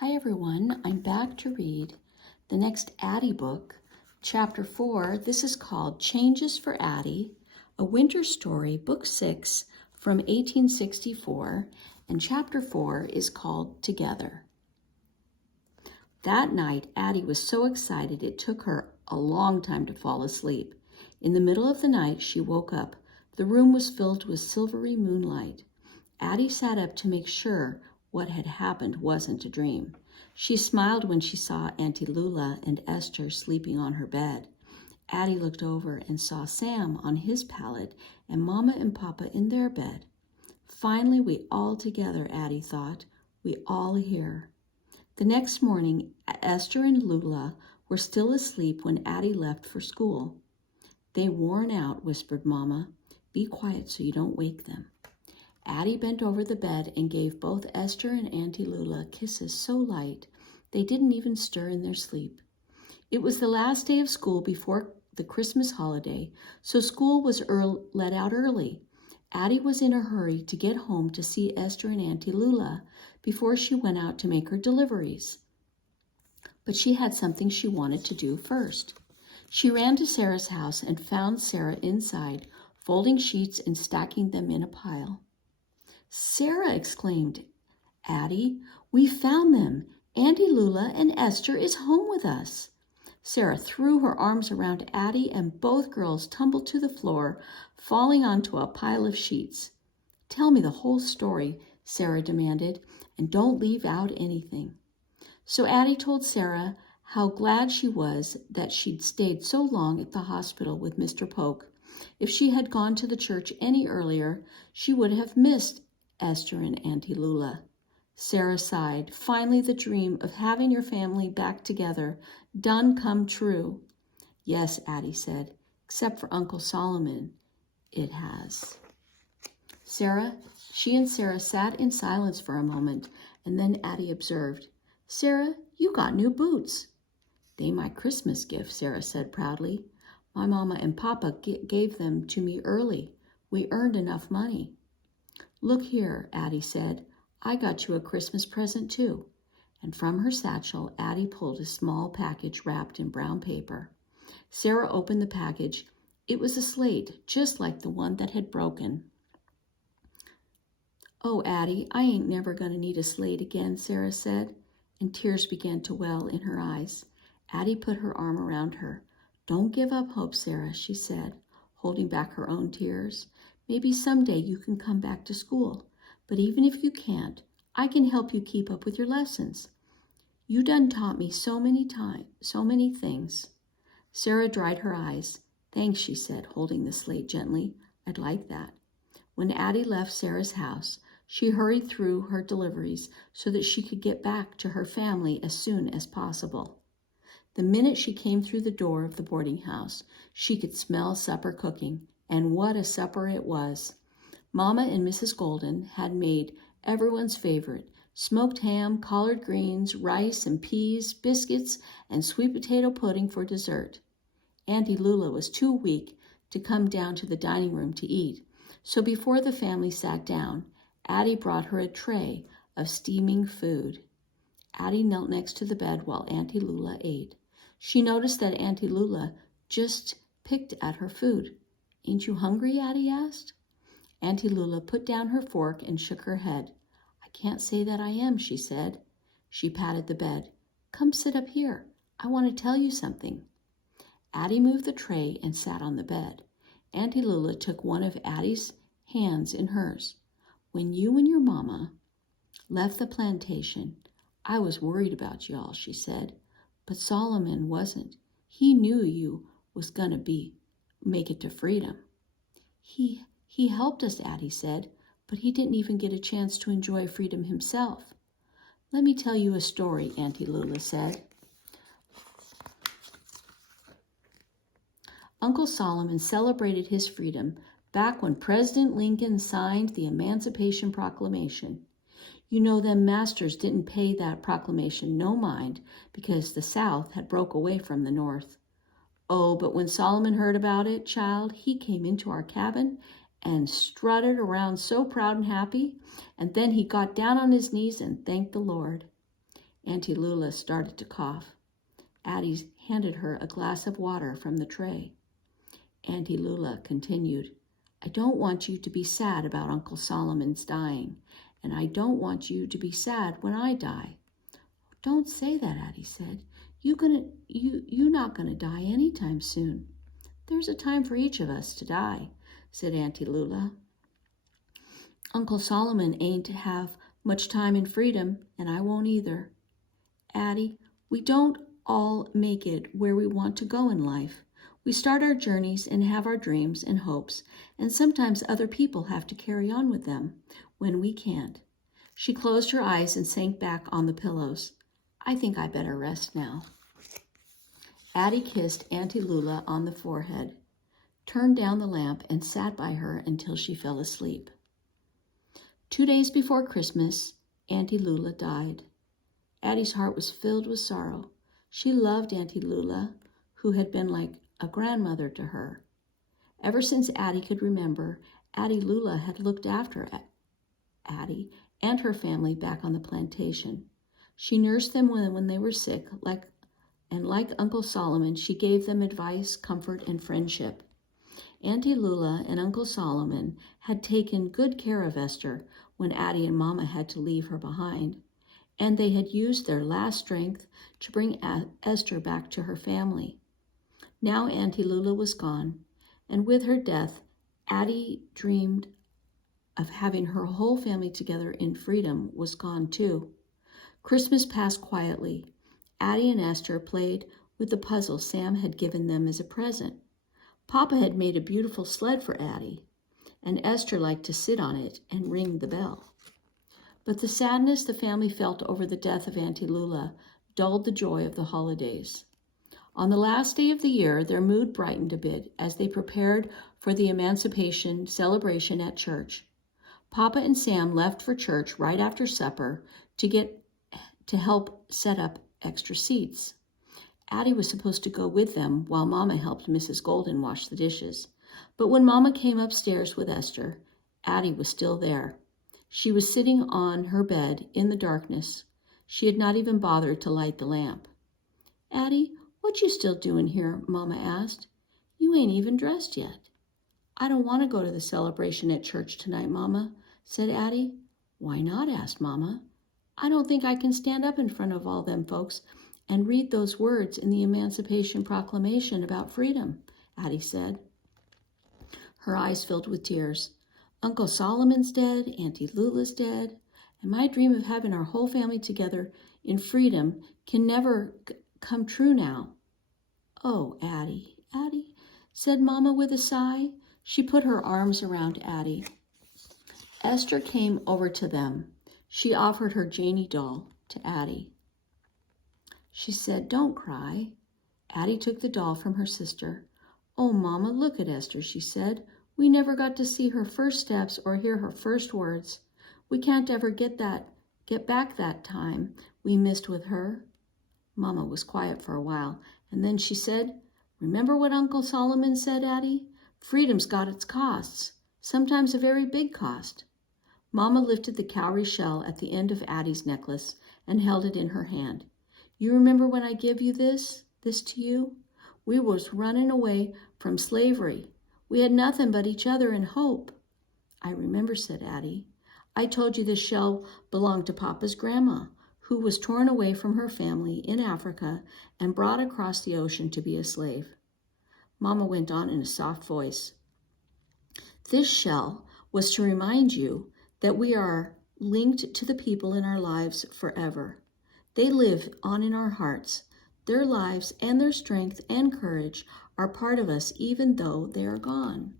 Hi everyone, I'm back to read the next Addie book, Chapter 4. This is called Changes for Addie, A Winter Story, Book 6 from 1864, and Chapter 4 is called Together. That night, Addie was so excited it took her a long time to fall asleep. In the middle of the night, she woke up. The room was filled with silvery moonlight. Addie sat up to make sure what had happened wasn't a dream. She smiled when she saw Auntie Lula and Esther sleeping on her bed. Addie looked over and saw Sam on his pallet and Mama and Papa in their bed. Finally, we all together, Addie thought. We all here. The next morning, Esther and Lula were still asleep when Addie left for school. "They worn out," whispered Mama. "Be quiet so you don't wake them." Addie bent over the bed and gave both Esther and Auntie Lula kisses so light they didn't even stir in their sleep. It was the last day of school before the Christmas holiday, so school was let out early. Addie was in a hurry to get home to see Esther and Auntie Lula before she went out to make her deliveries. But she had something she wanted to do first. She ran to Sarah's house and found Sarah inside, folding sheets and stacking them in a pile. "Sarah," exclaimed Addie, "we found them. Auntie Lula and Esther is home with us." Sarah threw her arms around Addie and both girls tumbled to the floor, falling onto a pile of sheets. "Tell me the whole story," Sarah demanded, "and don't leave out anything." So Addie told Sarah how glad she was that she'd stayed so long at the hospital with Mr. Polk. If she had gone to the church any earlier, she would have missed Esther and Auntie Lula. Sarah sighed. Finally, the dream of having your family back together done come true. "Yes," Addie said, "except for Uncle Solomon, it has." She and Sarah sat in silence for a moment, and then Addie observed, "Sarah, you got new boots." "They my Christmas gift," Sarah said proudly. "My Mama and Papa gave them to me early. We earned enough money." "Look here," Addie said, "I got you a Christmas present too." And from her satchel, Addie pulled a small package wrapped in brown paper. Sarah opened the package. It was a slate, just like the one that had broken. "Oh, Addie, I ain't never going to need a slate again," Sarah said, and tears began to well in her eyes. Addie put her arm around her. "Don't give up hope, Sarah," she said, holding back her own tears. "Maybe someday you can come back to school. But even if you can't, I can help you keep up with your lessons. You done taught me so many things." Sarah dried her eyes. "Thanks," she said, holding the slate gently. "I'd like that." When Addie left Sarah's house, she hurried through her deliveries so that she could get back to her family as soon as possible. The minute she came through the door of the boarding house, she could smell supper cooking, and what a supper it was. Mama and Mrs. Golden had made everyone's favorite: smoked ham, collard greens, rice and peas, biscuits, and sweet potato pudding for dessert. Auntie Lula was too weak to come down to the dining room to eat, so before the family sat down, Addie brought her a tray of steaming food. Addie knelt next to the bed while Auntie Lula ate. She noticed that Auntie Lula just picked at her food. "Ain't you hungry?" Addie asked. Auntie Lula put down her fork and shook her head. "I can't say that I am," she said. She patted the bed. "Come sit up here. I want to tell you something." Addie moved the tray and sat on the bed. Auntie Lula took one of Addie's hands in hers. "When you and your mama left the plantation, I was worried about y'all," she said. "But Solomon wasn't. He knew you was gonna make it to freedom." He helped us," Addie said, "but he didn't even get a chance to enjoy freedom himself." "Let me tell you a story," Auntie Lula said. "Uncle Solomon celebrated his freedom back when President Lincoln signed the Emancipation Proclamation. You know, them masters didn't pay that proclamation no mind because the South had broke away from the North. Oh, but when Solomon heard about it, child, he came into our cabin and strutted around so proud and happy, and then he got down on his knees and thanked the Lord." Auntie Lula started to cough. Addie handed her a glass of water from the tray. Auntie Lula continued, I don't want you to be sad about Uncle Solomon's dying, and I don't want you to be sad when I die. Don't say that, Addie said. You're not gonna die anytime soon. There's a time for each of us to die, said Auntie Lula. Uncle Solomon ain't have much time in freedom, and I won't either. Addie, we don't all make it where we want to go in life. We start our journeys and have our dreams and hopes, and sometimes other people have to carry on with them when we can't. She closed her eyes and sank back on the pillows. I think I better rest now. Addie kissed Auntie Lula on the forehead, turned down the lamp, and sat by her until she fell asleep. 2 days before Christmas, Auntie Lula died. Addie's heart was filled with sorrow. She loved Auntie Lula, who had been like a grandmother to her. Ever since Addie could remember, Auntie Lula had looked after Addie and her family back on the plantation. She nursed them when they were sick, and like Uncle Solomon, she gave them advice, comfort, and friendship. Auntie Lula and Uncle Solomon had taken good care of Esther when Addie and Mama had to leave her behind, and they had used their last strength to bring Esther back to her family. Now Auntie Lula was gone, and with her death, Addie dreamed of having her whole family together in freedom was gone too. Christmas passed quietly. Addie and Esther played with the puzzle Sam had given them as a present. Papa had made a beautiful sled for Addie, and Esther liked to sit on it and ring the bell. But the sadness the family felt over the death of Auntie Lula dulled the joy of the holidays. On the last day of the year, their mood brightened a bit as they prepared for the Emancipation celebration at church. Papa and Sam left for church right after supper to help set up extra seats. Addie was supposed to go with them while Mama helped Mrs. Golden wash the dishes. But when Mama came upstairs with Esther, Addie was still there. She was sitting on her bed in the darkness. She had not even bothered to light the lamp. Addie, what you still doing here? Mama asked. You ain't even dressed yet. I don't want to go to the celebration at church tonight, Mama, said Addie. Why not? Asked Mama. I don't think I can stand up in front of all them folks and read those words in the Emancipation Proclamation about freedom, Addie said. Her eyes filled with tears. Uncle Solomon's dead, Auntie Lula's dead, and my dream of having our whole family together in freedom can never come true now. Oh, Addie, said Mama with a sigh. She put her arms around Addie. Esther came over to them. She offered her Janie doll to Addie. She said, don't cry. Addie took the doll from her sister. Oh, Mama, look at Esther, she said. We never got to see her first steps or hear her first words. We can't ever get back that time we missed with her. Mama was quiet for a while, and then she said, remember what Uncle Solomon said, Addie? Freedom's got its costs, sometimes a very big cost. Mama lifted the cowrie shell at the end of Addie's necklace and held it in her hand. You remember when I gave you this to you? We was running away from slavery. We had nothing but each other and hope. I remember, said Addie. I told you this shell belonged to Papa's grandma, who was torn away from her family in Africa and brought across the ocean to be a slave. Mama went on in a soft voice. This shell was to remind you that we are linked to the people in our lives forever. They live on in our hearts. Their lives and their strength and courage are part of us even though they are gone.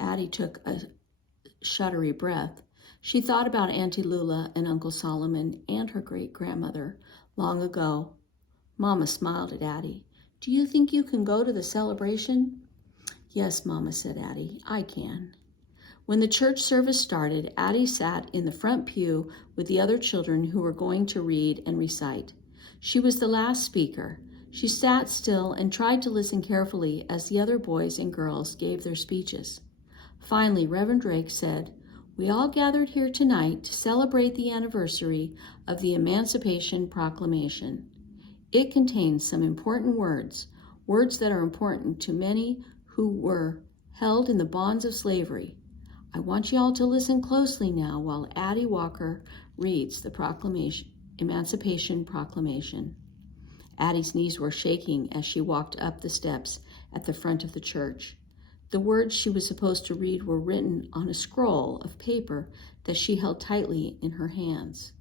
Addie took a shuddery breath. She thought about Auntie Lula and Uncle Solomon and her great-grandmother long ago. Mama smiled at Addie. Do you think you can go to the celebration? Yes, Mama, said Addie, I can. When the church service started, Addie sat in the front pew with the other children who were going to read and recite. She was the last speaker. She sat still and tried to listen carefully as the other boys and girls gave their speeches. Finally, Reverend Drake said, We all gathered here tonight to celebrate the anniversary of the Emancipation Proclamation. It contains some important words, words that are important to many who were held in the bonds of slavery. I want you all to listen closely now while Addie Walker reads the Emancipation Proclamation. Addie's knees were shaking as she walked up the steps at the front of the church. The words she was supposed to read were written on a scroll of paper that she held tightly in her hands.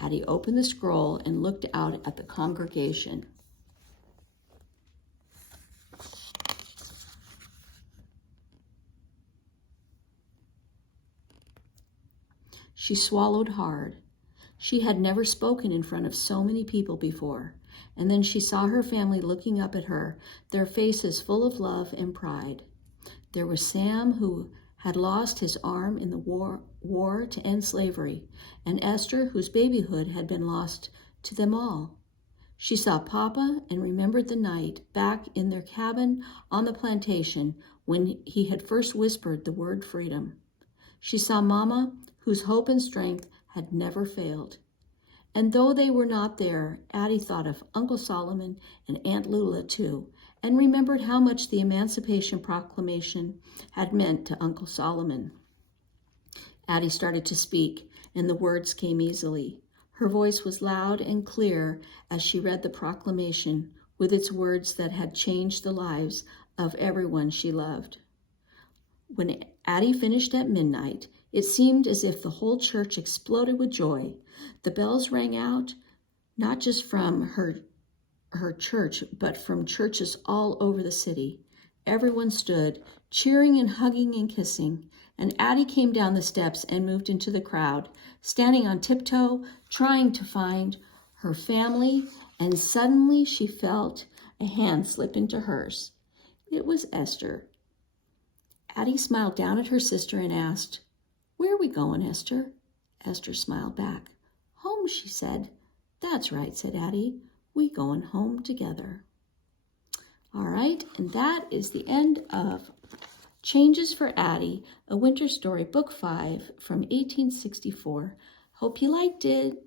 Addie opened the scroll and looked out at the congregation. She swallowed hard. She had never spoken in front of so many people before, and then she saw her family looking up at her, their faces full of love and pride. There was Sam, who had lost his arm in the war to end slavery, and Esther, whose babyhood had been lost to them all. She saw Papa and remembered the night back in their cabin on the plantation when he had first whispered the word freedom. She saw Mama, whose hope and strength had never failed. And though they were not there, Addie thought of Uncle Solomon and Aunt Lula too, and remembered how much the Emancipation Proclamation had meant to Uncle Solomon. Addie started to speak, and the words came easily. Her voice was loud and clear as she read the proclamation with its words that had changed the lives of everyone she loved. When Addie finished at midnight, it seemed as if the whole church exploded with joy. The bells rang out, not just from her church, but from churches all over the city. Everyone stood, cheering and hugging and kissing, and Addie came down the steps and moved into the crowd, standing on tiptoe, trying to find her family, and suddenly she felt a hand slip into hers. It was Esther. Addie smiled down at her sister and asked, "Where are we going, Esther?" Esther smiled back. "Home," she said. "That's right," said Addie. "We going home together." All right, and that is the end of Changes for Addie, A Winter Story, Book 5 from 1864. Hope you liked it.